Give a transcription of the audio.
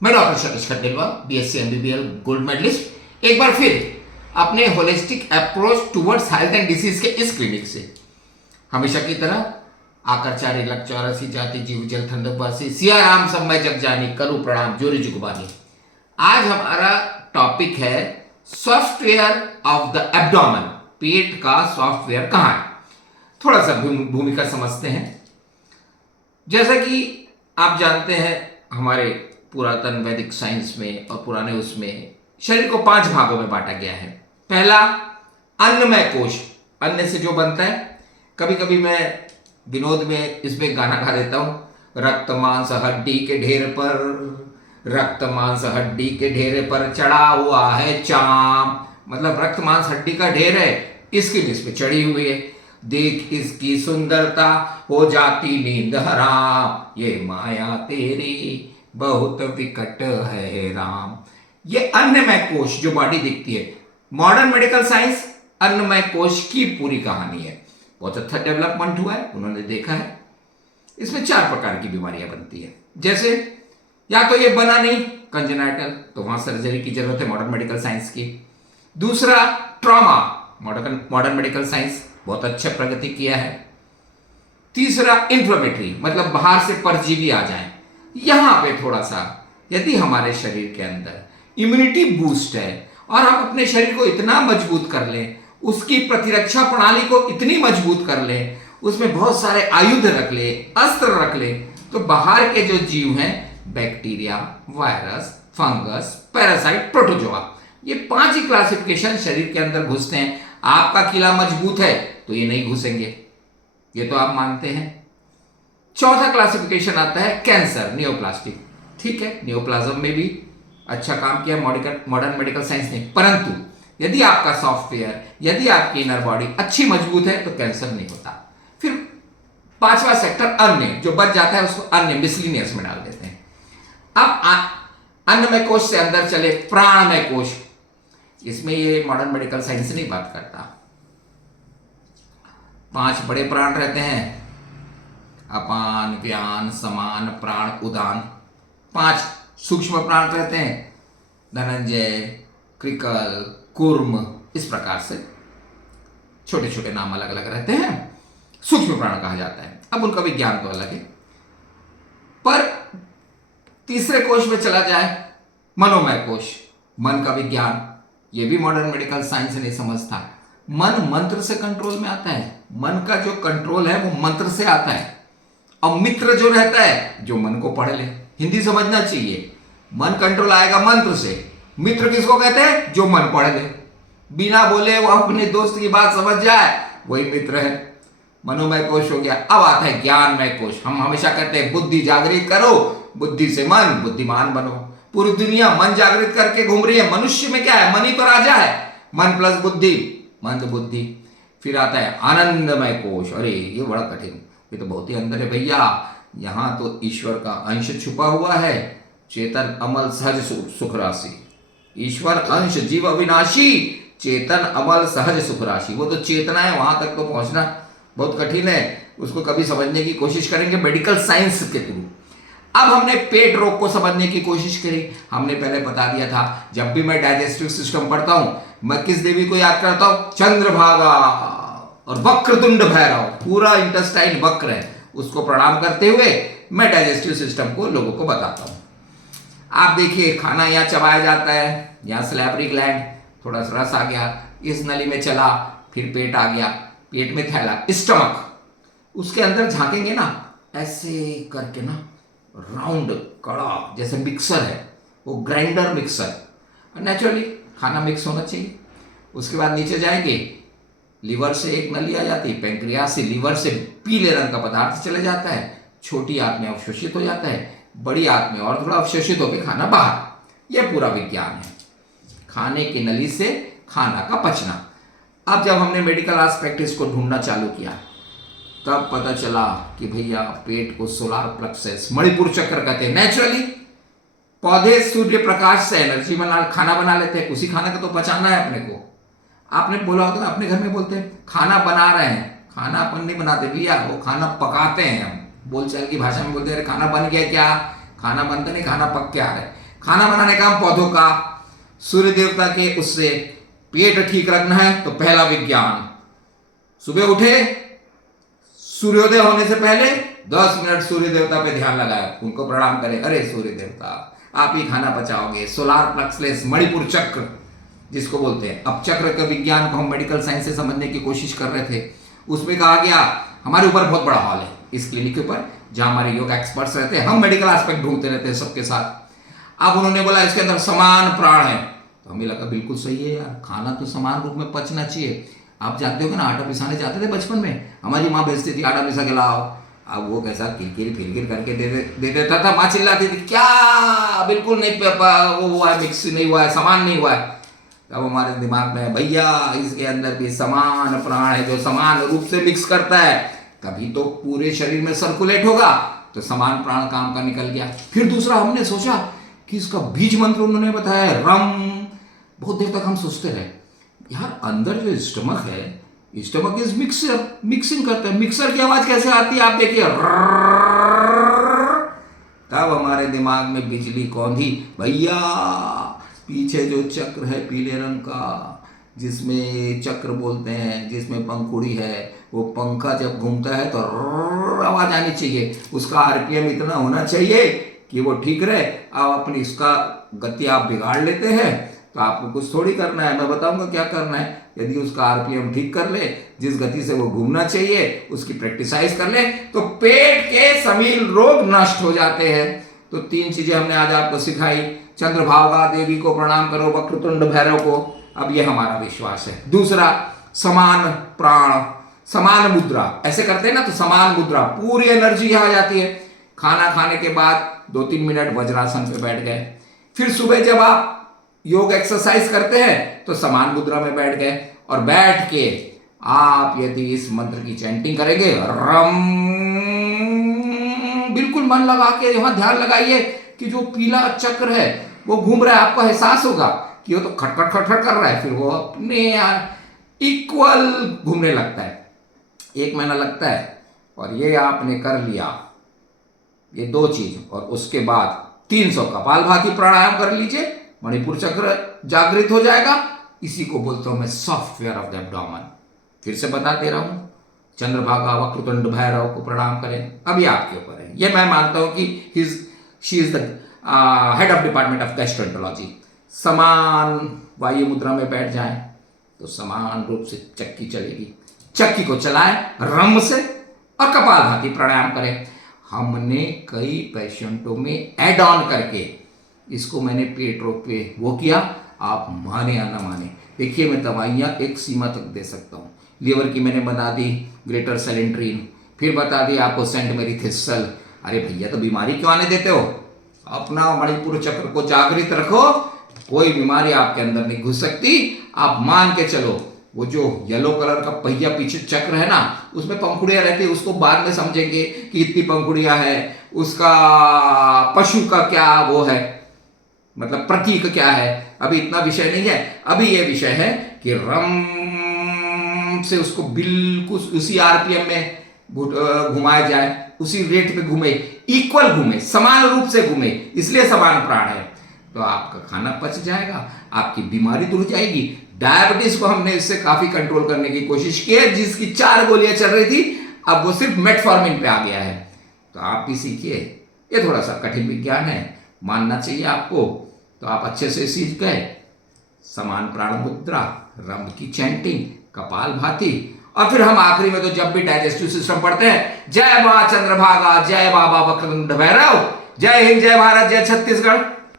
मैं doctor Satish Khandelwal, BSc MBBS gold medallist, एक बार फिर अपने holistic approach towards health and disease के इस क्लिनिक से हमेशा की तरह आकरचारी लक चौरासी जाति जीव जल थंडवासी सिया राम समय जग जानी करू प्रणाम जोरी जुगबानी। आज हमारा टॉपिक है सॉफ्टवेयर ऑफ द एब्डोमेन। पेट का सॉफ्टवेयर कहाँ है, थोड़ा सा भूमिका समझते हैं। जैसा कि आप जानते हैं, हमारे पुरातन वैदिक साइंस में और पुराने उसमें शरीर को 5 भागों में बांटा गया है। पहला अन्नमय कोश, अन्न से जो बनता है। कभी कभी मैं विनोद में इसमें गाना गा देता हूं, रक्त मांस हड्डी के ढेर पर, रक्त मांस हड्डी के ढेर पर चढ़ा हुआ है चाम। मतलब रक्त मांस हड्डी का ढेर है, इसकी इस पे चढ़ी हुई है। देख इसकी सुंदरता हो जाती नींद हराम, ये माया तेरी बहुत विकट है राम। ये अन्नमय कोश जो बॉडी दिखती है, मॉडर्न मेडिकल साइंस अन्नमय कोश की पूरी कहानी है। बहुत अच्छा डेवलपमेंट हुआ है, उन्होंने देखा है इसमें 4 प्रकार की बीमारियां बनती है। जैसे या तो ये बना नहीं, कंजेनाइटल, तो वहां सर्जरी की जरूरत है मॉडर्न मेडिकल साइंस की। दूसरा ट्रॉमा, मॉडर्न मेडिकल साइंस बहुत अच्छा प्रगति किया है। तीसरा इंफ्लेमेटरी, मतलब बाहर से परजीवी आ जाए। यहां पे थोड़ा सा यदि हमारे शरीर के अंदर इम्यूनिटी बूस्ट है और हम अपने शरीर को इतना मजबूत कर लें, उसकी प्रतिरक्षा प्रणाली को इतनी मजबूत कर लें, उसमें बहुत सारे आयुध रख ले, अस्त्र रख ले, तो बाहर के जो जीव हैं, bacteria, virus, fungus, parasite, protozoa, ये 5 ही क्लासिफिकेशन शरीर के अंदर घुसते हैं। आपका किला मजबूत है तो ये नहीं घुसेंगे, ये तो आप मानते हैं। चौथा क्लासिफिकेशन आता है कैंसर, नियोप्लास्टिक। ठीक है, नियोप्लाज्म में भी अच्छा काम किया मॉडर्न मेडिकल साइंस ने, परंतु यदि आपका सॉफ्टवेयर, यदि आपकी इनर बॉडी अच्छी मजबूत है तो कैंसर नहीं होता। फिर 5वां सेक्टर अन्य, जो बच जाता है उसको अन्य मिसलिनियस में डाल देते हैं। अब अन्नमय कोश से अंदर चले प्राणमय कोश। इसमें ये मॉडर्न मेडिकल साइंस नहीं बात करता। 5 बड़े प्राण रहते हैं, अपान, व्यान, समान, प्राण, उदान। 5 सूक्ष्म प्राण रहते हैं, धनंजय, क्रिकल, कुर्म, इस प्रकार से छोटे छोटे नाम अलग अलग रहते हैं, सूक्ष्म प्राण कहा जाता है। अब उनका विज्ञान तो अलग है। पर तीसरे कोश में चला जाए, मनोमय कोश, मन का विज्ञान, ये भी मॉडर्न मेडिकल साइंस नहीं समझता। मन मंत्र से कंट्रोल में आता है, मन का जो कंट्रोल है वो मंत्र से आता है। अब मित्र जो रहता है, जो मन को पढ़ ले, हिंदी समझना चाहिए, मन कंट्रोल आएगा मंत्र से। मित्र किसको कहते हैं? जो मन पढ़ ले, बिना बोले वो अपने दोस्त की बात समझ जाए, वही मित्र है। मनोमय कोश हो गया। अब आता है ज्ञानमय कोश। हम हमेशा कहते हैं बुद्धि जागृत करो, बुद्धि से मन बुद्धिमान बनो। पूरी दुनिया मन जागृत करके घूम रही है, मनुष्य में क्या है? मन ही तो राजा है। मन प्लस बुद्धि, मंद बुद्धि। फिर आता है आनंदमय कोश। अरे ये बड़ा कठिन, ये तो बहुत ही अंदर है भैया। यहां तो ईश्वर का अंश छुपा हुआ है, चेतन अमल सहज सुख राशि। ईश्वर अंश जीव अविनाशी, चेतन अमल सहज सुख राशि। वो तो चेतना है, वहां तक तो पहुंचना बहुत कठिन है। उसको कभी समझने की कोशिश करेंगे मेडिकल साइंस के थ्रू। अब हमने पेट रोग को समझने की कोशिश करी। हमने पहले बता दिया था, जब भी मैं डाइजेस्टिव सिस्टम पढ़ता हूं, मैं किस देवी को याद करता हूं? चंद्रभागा और वक्रतुंड भैरव। पूरा इंटेस्टाइन वक्र है, उसको प्रणाम करते हुए मैं डाइजेस्टिव सिस्टम को लोगों को बताता हूं। आप देखिए, खाना यहाँ चबाया जाता है, यहाँ सैलिवरी ग्लैंड, थोड़ा सा रस आ गया, इस नली में चला, फिर पेट आ गया, पेट में थैला, स्टमक। उसके अंदर झांकेंगे ना, ऐसे करके ना, राउंड कड़ा जैसे मिक्सर है, वो ग्राइंडर मिक्सर। नेचुरली खाना मिक्स होना चाहिए। उसके बाद नीचे जाएंगे, लीवर से एक नली आ जाती है, पेंक्रियास से लीवर से पीले रंग का पदार्थ चले जाता है, छोटी आंत में अवशोषित हो जाता है, बड़ी आंत में और थोड़ा अवशोषित होकर खाना बाहर। यह पूरा विज्ञान है, खाने की नली से खाना का पचना। अब जब हमने मेडिकल एस्पेक्ट इसको ढूंढना चालू किया, तब पता चला कि भैया पेट को सोलार प्लेक्सस, मणिपुर चक्र कहते हैं। नेचुरली पौधे सूर्य प्रकाश से एनर्जी खाना बना लेते हैं, उसी खाना को तो पचाना है अपने को। आपने बोला होता ना, अपने घर में बोलते हैं खाना बना रहे हैं, खाना अपन नहीं बनाते भैया, वो खाना पकाते हैं। हम बोलचाल की भाषा में बोलते हैं खाना बन गया क्या? खाना बनता नहीं, खाना पक के आ रहा है। खाना बनाने का काम पौधों का, सूर्य देवता के उससे पेट ठीक रखना है तो पहला विज्ञान, सुबह उठे सूर्योदय होने से पहले 10 मिनट सूर्य देवता पे ध्यान लगाए, उनको प्रणाम करें, अरे सूर्य देवता आप ही खाना पचाओगे। सोलार प्लेक्सस मणिपुर चक्र जिसको बोलते हैं। अब चक्र के विज्ञान को हम मेडिकल साइंस से समझने की कोशिश कर रहे थे, उसमें कहा गया हमारे ऊपर बहुत बड़ा हॉल है इस क्लिनिक के ऊपर जहां हमारे योग एक्सपर्ट्स रहते हैं, हम मेडिकल एस्पेक्ट ढूंढते रहते हैं सबके साथ। अब उन्होंने बोला इसके अंदर समान प्राण है, तो हमें लगा बिल्कुल सही है यार, खाना तो समान रूप में पचना चाहिए। आप जानते हो ना, आटा पिसाने जाते थे बचपन में, हमारी माँ भेजती थी आटा पिसा के लाओ, अब वो कैसा किरकिर फिरकिर करके दे देता था, माँ चिल्लाती थी क्या बिल्कुल नहीं वो हुआ है, मिक्स नहीं हुआ है, समान नहीं हुआ है। अब हमारे दिमाग में भैया इसके अंदर भी समान प्राण है जो समान रूप से मिक्स करता है, तभी तो पूरे शरीर में सर्कुलेट होगा, तो समान प्राण काम का निकल गया। फिर दूसरा हमने सोचा कि इसका बीज मंत्र उन्होंने बताया रम। बहुत देर तक हम सोचते रहे यार अंदर जो स्टमक है, स्टमक इज मिक्सर, मिक्सिंग करता है, मिक्सर की आवाज कैसे आती है आप देखिए, तब हमारे दिमाग में बिजली कौंधी, भैया पीछे जो चक्र है पीले रंग का जिसमें चक्र बोलते हैं, जिसमें पंखुड़ी है, वो पंखा जब घूमता है तो आवाज आनी चाहिए, उसका आरपीएम इतना होना चाहिए कि वो ठीक रहे। आप अपनी इसका गति आप बिगाड़ लेते हैं तो आपको कुछ थोड़ी करना है, मैं बताऊंगा क्या करना है। यदि उसका आरपीएम ठीक कर ले, जिस गति से वो घूमना चाहिए उसकी प्रैक्टिसाइज कर ले, तो पेट के समील रोग नष्ट हो जाते हैं। तो 3 चीजें हमने आज आपको सिखाई, चंद्रभागा देवी को प्रणाम करो, वक्रतुंड भैरव को, अब ये हमारा विश्वास है। दूसरा समान प्राण, समान मुद्रा, ऐसे करते हैं ना तो समान मुद्रा, पूरी एनर्जी आ जाती है। खाना खाने के बाद 2-3 मिनट वज्रासन पे बैठ गए, फिर सुबह जब आप योग एक्सरसाइज करते हैं तो समान मुद्रा में बैठ गए, और बैठ के आप यदि इस मंत्र की चैंटिंग करेंगे रम, बिल्कुल मन लगा के यहां ध्यान लगाइए कि जो पीला चक्र है वो घूम रहा है, आपको एहसास होगा कि वो तो खटखट खटखट कर रहा है, फिर वो अपने इक्वल घूमने लगता है। 1 महीना लगता है, और ये आपने कर लिया ये 2 चीज, और उसके बाद 300 कपालभाति प्राणायाम कर लीजिए, मणिपुर चक्र जागृत हो जाएगा। इसी को बोलता हूं मैं सॉफ्टवेयर ऑफ द एब्डोमेन। फिर से बता दे रहा हूं, चंद्रभागा वक्रतुंड भैरव को प्रणाम करें, अभी आपके ऊपर है। ये मैं मानता हूं कि she is the head of department of gastroenterology. समान वायु मुद्रा में बैठ जाएं तो समान रूप से चक्की चलेगी, चक्की को चलाएं रम से, और कपालभाति प्राणायाम करें। हमने कई पेशेंटों में एड ऑन करके इसको मैंने पेट रोग पे वो किया, आप माने या ना माने। देखिए मैं दवाइयाँ एक सीमा तक दे सकता हूँ, लीवर की मैंने बता दी ग्रेटर सेलेंट्रीन, फिर बता दी आपको सेंट मेरीथिस्सल। अरे भैया तो बीमारी क्यों आने देते हो, अपना मणिपुर चक्र को जागृत रखो, कोई बीमारी आपके अंदर नहीं घुस सकती। आप मान के चलो वो जो येलो कलर का पहिया पीछे चक्र है ना, उसमें पंखुड़ियां रहती है, उसको बाद में समझेंगे कि इतनी पंखुड़ियां है, उसका पशु का क्या वो है, मतलब प्रतीक क्या है, अभी इतना विषय नहीं है। अभी ये विषय है कि रम से उसको बिल्कुल उसी आरपीएम में घुमाया जाए, उसी रेट पे घूमे, इक्वल घूमे, समान रूप से घूमे, इसलिए समान प्राण है। तो आपका खाना पच जाएगा, आपकी बीमारी दूर हो जाएगी। डायबिटीज को हमने इससे काफी कंट्रोल करने की कोशिश की है, जिसकी 4 गोलियां चल रही थी अब वो सिर्फ मेटफॉर्मिन पे आ गया है। तो आप भी सीखिए, ये थोड़ा सा कठिन विज्ञान है, मानना चाहिए आपको, तो आप अच्छे से सीख गए। समान प्राण मुद्रा, रम की चैंटिंग, कपालभाति, और फिर हम आखिरी में तो जब भी डाइजेस्टिव सिस्टम पढ़ते हैं, जय मां चंद्रभागा, जय बाबा वक्रतुंड भैरव, जय हिंद, जय भारत, जय छत्तीसगढ़।